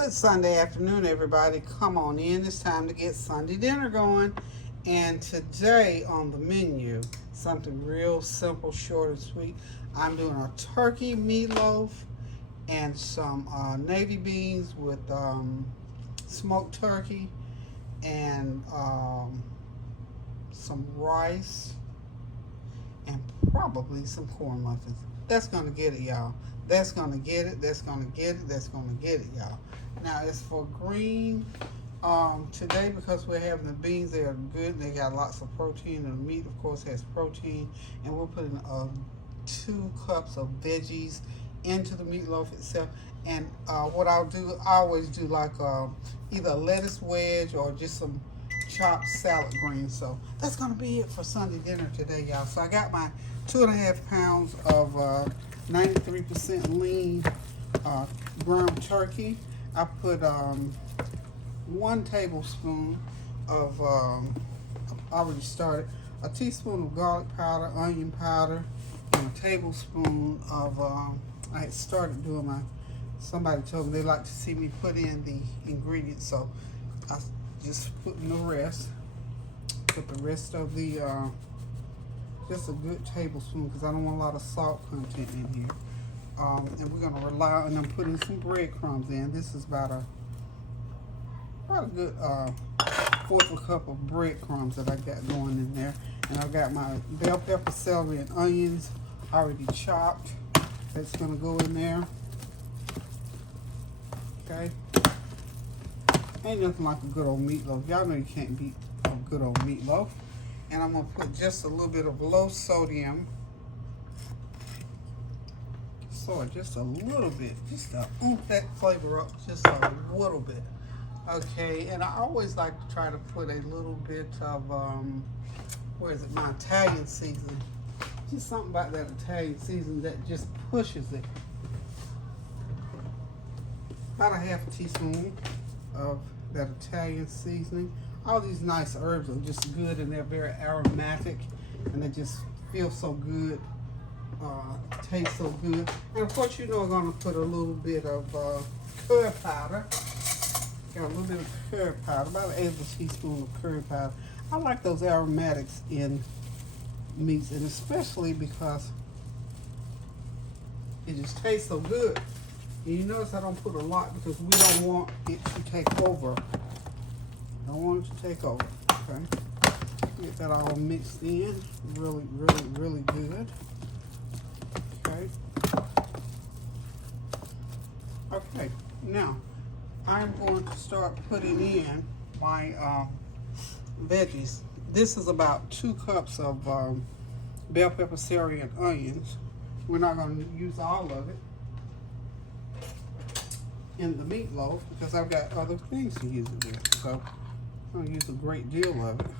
Good Sunday afternoon, everybody. Come on in. It's time to get Sunday dinner going. And today on the menu, something real simple, short and sweet. I'm doing a turkey meatloaf and some navy beans with smoked turkey and some rice and probably some corn muffins. That's gonna get it, y'all. That's gonna get it. That's gonna get it. That's gonna get it, y'all. Now as for green, today because we're having the beans, they are good. They got lots of protein, and the meat, of course, has protein. And we're putting 2 cups of veggies into the meatloaf itself. And what I'll do, I always do like either a lettuce wedge or just some chopped salad greens. So that's gonna be it for Sunday dinner today, y'all. So I got my 2.5 pounds of 93% lean ground turkey. I put 1 tablespoon of I already started, a teaspoon of garlic powder, onion powder, and a tablespoon of I had started doing my, somebody told me they like to see me put in the ingredients, so I just put in the rest. Put the rest of the just a good tablespoon, because I don't want a lot of salt content in here. And we're gonna rely on, I'm putting some breadcrumbs in. This is about a good 1/4 cup of breadcrumbs that I got going in there. And I've got my bell pepper, celery, and onions already chopped. That's gonna go in there. Okay. Ain't nothing like a good old meatloaf. Y'all know you can't beat a good old meatloaf. And I'm gonna put just a little bit of low sodium soy, just a little bit, just to oomph that flavor up just a little bit. Okay, and I always like to try to put a little bit of where is it, my Italian seasoning. Just something about that Italian seasoning that just pushes it. About a 1/2 teaspoon of that Italian seasoning. All these nice herbs are just good, and they're very aromatic, and they just feel so good, taste so good. And of course, you know, I'm gonna put a little bit of curry powder. Got a little bit of curry powder, about 1/8 teaspoon of curry powder. I like those aromatics in meats, and especially because it just tastes so good. And you notice I don't put a lot because we don't want it to take over. Don't want it to take over. Okay. Get that all mixed in. Really, really, really good. Okay. Okay. Now, I'm going to start putting in my veggies. This is about 2 cups of bell pepper, celery, and onions. We're not going to use all of it in the meatloaf because I've got other things to use it with. So I'm going to use a great deal of it.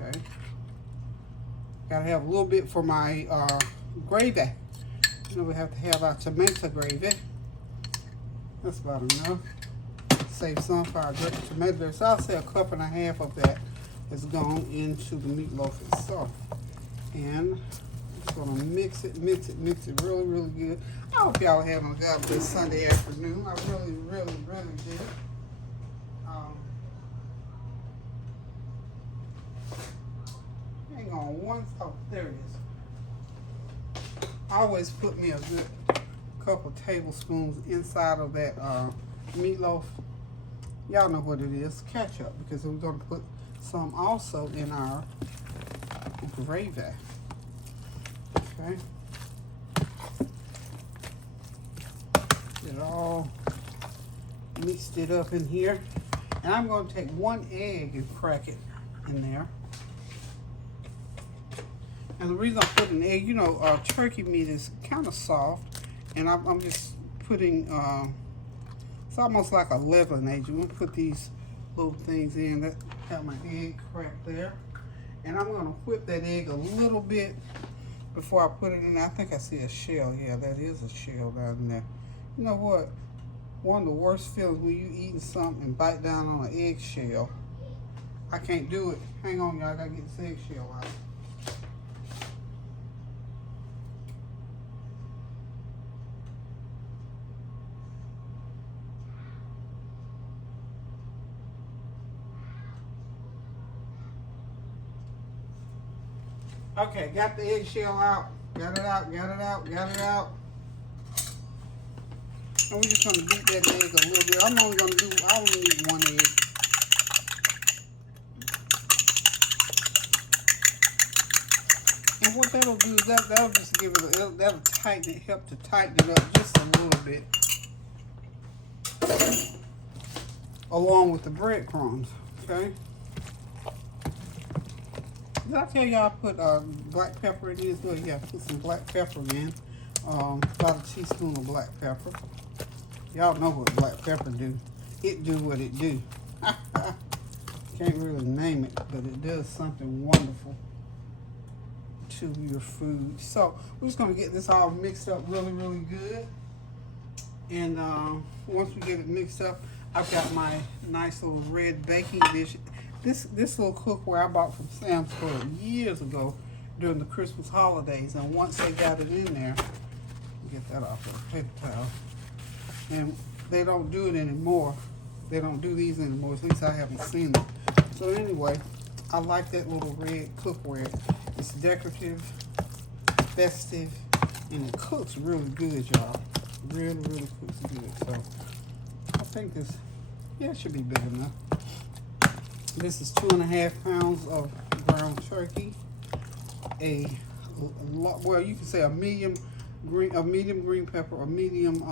Okay. Got to have a little bit for my gravy. You know, we have to have our tomato gravy. That's about enough. Save some for our tomato gravy. So I'll say 1.5 cups of that has gone into the meatloaf itself. And I'm just gonna mix it really, really good. I hope y'all are having a good Sunday afternoon. I really, really, really did. Hang on oh, there it is. I always put me a good couple tablespoons inside of that meatloaf. Y'all know what it is, ketchup, because we're going to put some also in our gravy. Okay. Get it all mixed it up in here. And I'm going to take 1 egg and crack it in there. And the reason I put an egg, you know, turkey meat is kind of soft. And I'm just putting, it's almost like a leavening agent. I'm going to put these little things in that have my egg cracked there. And I'm going to whip that egg a little bit before I put it in. I think I see a shell. Yeah, that is a shell down there. You know what? One of the worst feelings when you eating something and bite down on an eggshell. I can't do it. Hang on, y'all. I got to get this eggshell out. Okay, got the eggshell out. Got it out, got it out, got it out. And we're just gonna beat that egg a little bit. I only need one egg. And what that'll do is that'll just give it that'll tighten it, help to tighten it up just a little bit. Along with the breadcrumbs, okay? Did I tell y'all I put black pepper in this? Well, yeah, put some black pepper in. About a teaspoon of black pepper. Y'all know what black pepper do. It do what it do. Can't really name it, but it does something wonderful to your food. So we're just gonna get this all mixed up really, really good. And once we get it mixed up, I've got my nice little red baking dish. This little cookware I bought from Sam's Club years ago during the Christmas holidays. And once they got it in there, get that off of the paper towel. And they don't do it anymore. They don't do these anymore. At least I haven't seen them. So anyway, I like that little red cookware. It's decorative, festive, and it cooks really good, y'all. Really, really cooks good. So I think this, yeah, it should be big enough. This is 2.5 pounds of ground turkey. Well, you can say a medium green pepper, a medium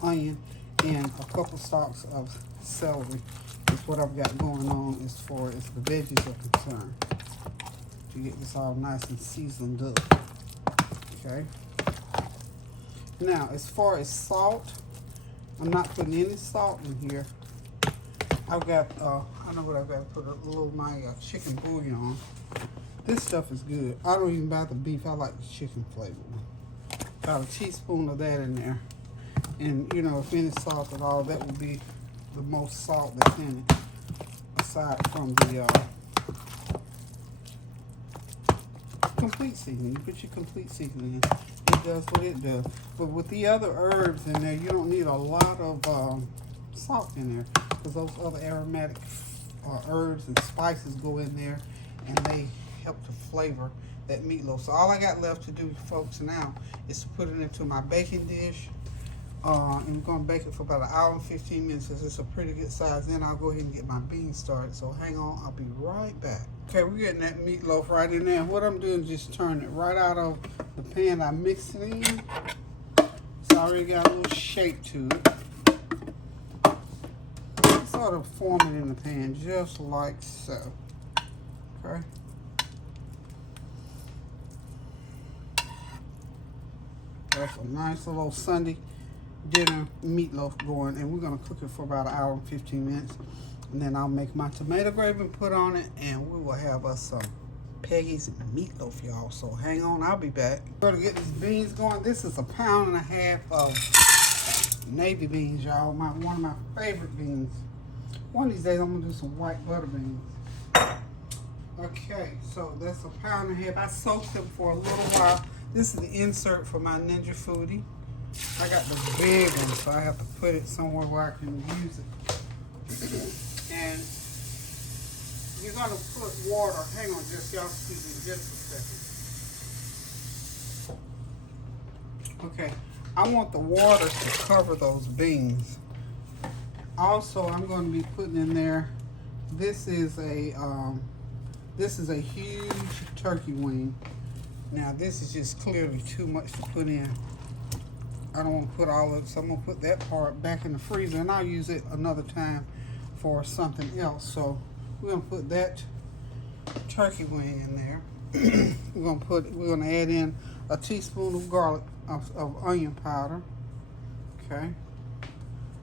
onion, and a couple stalks of celery. Is what I've got going on as far as the veggies are concerned. To get this all nice and seasoned up. Okay. Now, as far as salt, I'm not putting any salt in here. I've got, I know what I've got to put a little my chicken bouillon. This stuff is good. I don't even buy the beef. I like the chicken flavor one. About a teaspoon of that in there. And, you know, if any salt at all, that would be the most salt that's in it. Aside from the complete seasoning. You put your complete seasoning in. It does what it does. But with the other herbs in there, you don't need a lot of salt in there. Because those other aromatic herbs and spices go in there. And they help to flavor that meatloaf. So all I got left to do, folks, now is to put it into my baking dish. And we're going to bake it for about 1 hour and 15 minutes because it's a pretty good size. Then I'll go ahead and get my beans started. So hang on, I'll be right back. Okay, we're getting that meatloaf right in there. What I'm doing is just turn it right out of the pan I mixed it in. It's already got a little shape to it. Sort of form it in the pan just like so. Okay. That's a nice little Sunday dinner meatloaf going, and we're going to cook it for about 1 hour and 15 minutes. And then I'll make my tomato gravy and put on it, and we will have us some Peggy's meatloaf, y'all. So hang on, I'll be back. We're going to get these beans going. This is 1.5 pounds of navy beans, y'all. One of my favorite beans. One of these days, I'm going to do some white butter beans. Okay, so that's 1.5 pounds. I soaked them for a little while. This is the insert for my Ninja Foodie. I got the big one, so I have to put it somewhere where I can use it. And you're going to put water. Hang on, just y'all, excuse me, just a second. Okay, I want the water to cover those beans. Also, I'm going to be putting in there. This is a huge turkey wing. Now, this is just clearly too much to put in. I don't want to put all of it, so I'm going to put that part back in the freezer, and I'll use it another time for something else. So we're going to put that turkey wing in there. We're going to add in a teaspoon of garlic, of onion powder. Okay.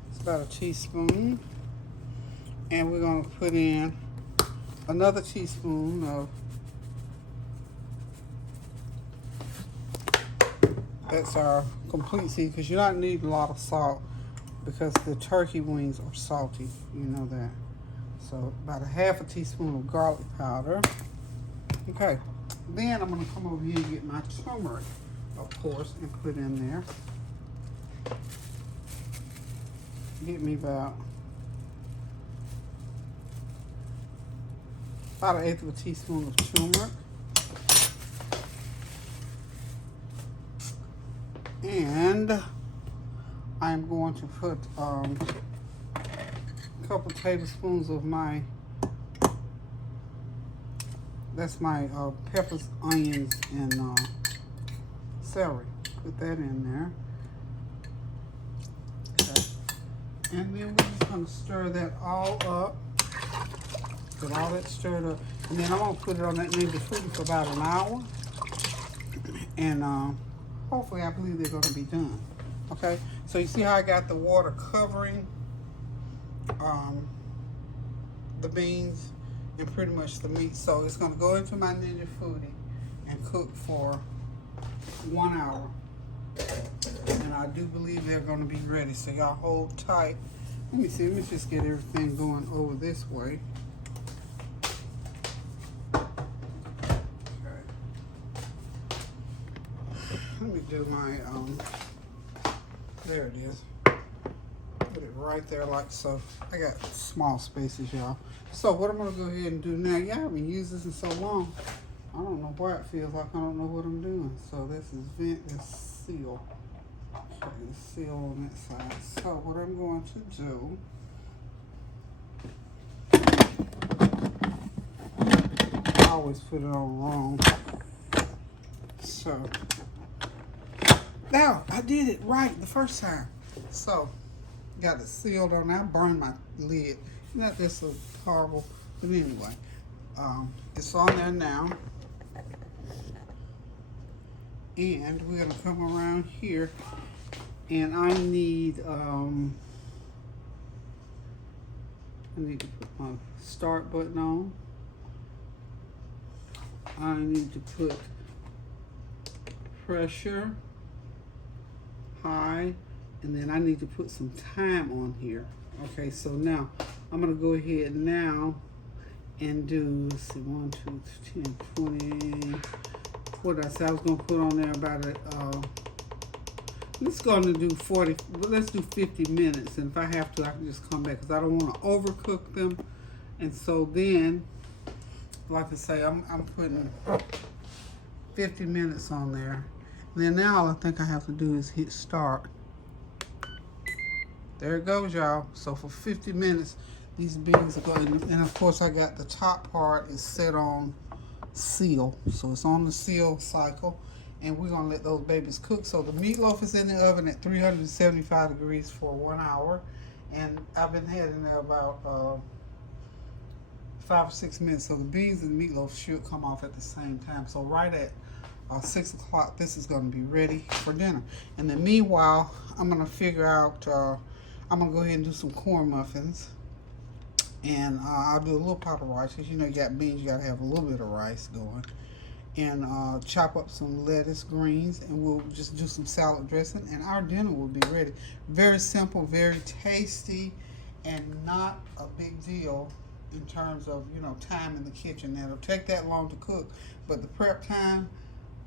It's about a teaspoon. And we're going to put in another teaspoon of, that's our complete seasoning, because you're not needing a lot of salt because the turkey wings are salty. You know that. So about 1/2 teaspoon of garlic powder. Okay. Then I'm going to come over here and get my turmeric, of course, and put in there. Get me about 1/8 teaspoon of turmeric. And I'm going to put a couple tablespoons of my, that's my peppers, onions, and celery. Put that in there. Okay. And then we're just going to stir that all up. Get all that stirred up. And then I'm going to put it on that ninja food for about an hour. And hopefully, I believe they're going to be done. Okay? So you see how I got the water covering the beans and pretty much the meat. So it's going to go into my ninja foodie and cook for 1 hour. And I do believe they're going to be ready. So y'all hold tight. Let me see. Let me just get everything going over this way. Okay. Let me do my, there it is. Put it right there like so. I got small spaces, y'all. So what I'm going to go ahead and do now, y'all haven't used this in so long. I don't know why it feels like I don't know what I'm doing. So this is vent and seal. Okay, seal on that side. So what I'm going to do, I always put it on wrong. So now I did it right the first time. So got it sealed on. I burned my lid. Not this so horrible, but anyway, it's on there now. And we're gonna come around here, and I need to put my start button on. I need to put pressure high, and then I need to put some time on here. Okay, so now I'm gonna go ahead now and do, let's see, 1, 2, 10, 20. What I said I was gonna put on there about it. Let's go to do 40, but let's do 50 minutes. And if I have to, I can just come back because I don't want to overcook them. And so then, like I say, I'm putting 50 minutes on there. And then now all I think I have to do is hit start. There it goes, y'all. So for 50 minutes, these beans are going, and of course I got the top part is set on seal. So it's on the seal cycle, and we're gonna let those babies cook. So the meatloaf is in the oven at 375 degrees for 1 hour, and I've been having there about 5 or 6 minutes. So the beans and the meatloaf should come off at the same time. So right at 6 o'clock, this is going to be ready for dinner. And then meanwhile, I'm going to figure out, I'm going to go ahead and do some corn muffins. And I'll do a little pot of rice, because you know you got beans, you got to have a little bit of rice going. And chop up some lettuce, greens, and we'll just do some salad dressing, and our dinner will be ready. Very simple, very tasty, and not a big deal in terms of, you know, time in the kitchen. Now, it'll take that long to cook, but the prep time,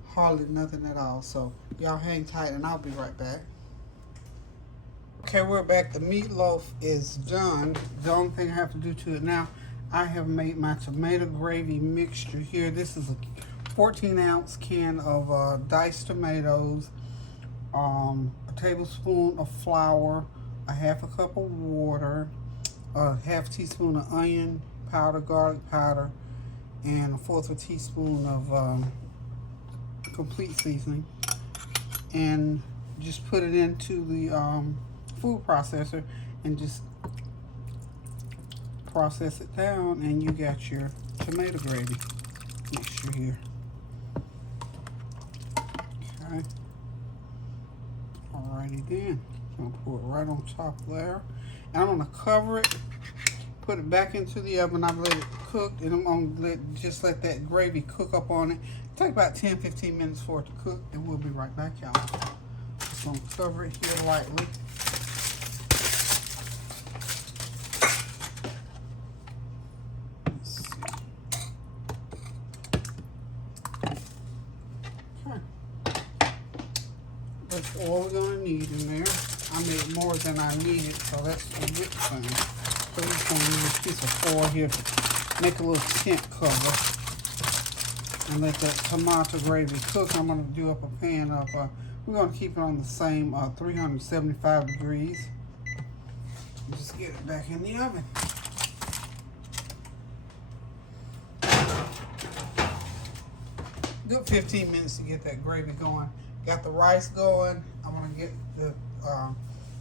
hardly nothing at all. So y'all hang tight, and I'll be right back. Okay, we're back. The meatloaf is done. The only thing I have to do to it now, I have made my tomato gravy mixture here. This is a 14-ounce can of diced tomatoes, a tablespoon of flour, a half a cup of water, a half teaspoon of onion powder, garlic powder, and a fourth of a teaspoon of complete seasoning. And just put it into the food processor and just process it down, and you got your tomato gravy mixture here. Okay. Alrighty then. I'm gonna pour it right on top there. And I'm gonna cover it, put it back into the oven. I've let it cook, and I'm gonna just let that gravy cook up on it. Take about 10-15 minutes for it to cook, and we'll be right back, y'all. Just gonna cover it here lightly. Let's see. Okay. That's all we're gonna need in there. I made more than I needed, so that's a good thing. So we're just gonna use a piece of foil here to make a little tent cover and let that tomato gravy cook. I'm gonna do up a pan of We're going to keep it on the same 375 degrees. Just get it back in the oven. Good 15 minutes to get that gravy going. Got the rice going. I'm going to get the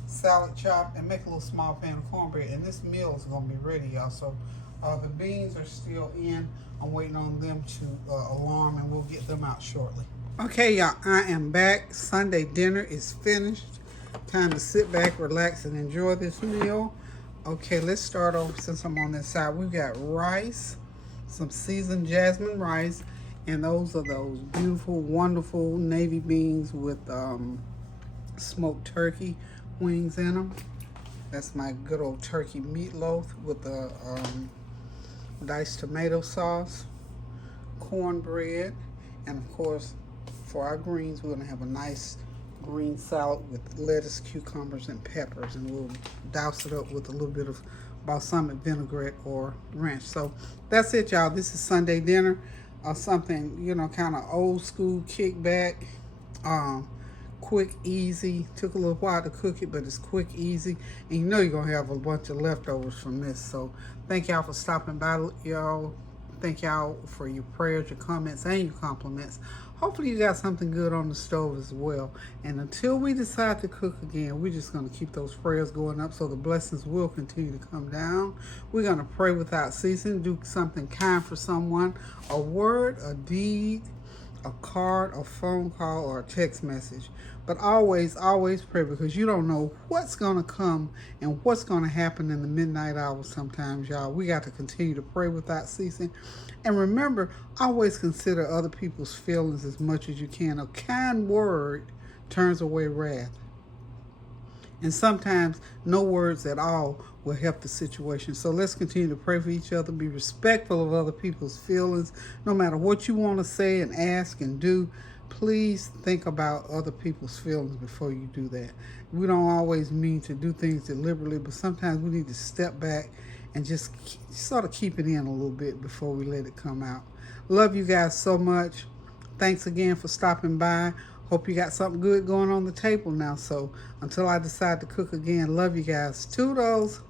salad chopped and make a little small pan of cornbread. And this meal is going to be ready, y'all. So the beans are still in. I'm waiting on them to alarm, and we'll get them out shortly. Okay, y'all, I am back. Sunday dinner is finished. Time to sit back, relax, and enjoy this meal. Okay, let's start off. Since I'm on this side, we've got rice, some seasoned jasmine rice, and those are those beautiful, wonderful navy beans with smoked turkey wings in them. That's my good old turkey meatloaf with the diced tomato sauce, cornbread, and of course, for our greens, we're going to have a nice green salad with lettuce, cucumbers, and peppers, and we'll douse it up with a little bit of balsamic vinaigrette or ranch. So that's it, y'all. This is Sunday dinner. Something, you know, kind of old school kickback, quick, easy. Took a little while to cook it, but it's quick, easy, and you know you're gonna have a bunch of leftovers from this. So thank y'all for stopping by, y'all. Thank y'all for your prayers, your comments, and your compliments. Hopefully you got something good on the stove as well. And until we decide to cook again, we're just going to keep those prayers going up so the blessings will continue to come down. We're going to pray without ceasing, do something kind for someone, a word, a deed, a card, a phone call, or a text message. But always, always pray, because you don't know what's going to come and what's going to happen in the midnight hours sometimes, y'all. We got to continue to pray without ceasing. And remember, always consider other people's feelings as much as you can. A kind word turns away wrath. And sometimes no words at all will help the situation. So let's continue to pray for each other. Be respectful of other people's feelings. No matter what you want to say and ask and do, please think about other people's feelings before you do that. We don't always mean to do things deliberately, but sometimes we need to step back and just sort of keep it in a little bit before we let it come out. Love you guys so much. Thanks again for stopping by. Hope you got something good going on the table now. So until I decide to cook again, love you guys. Toodles.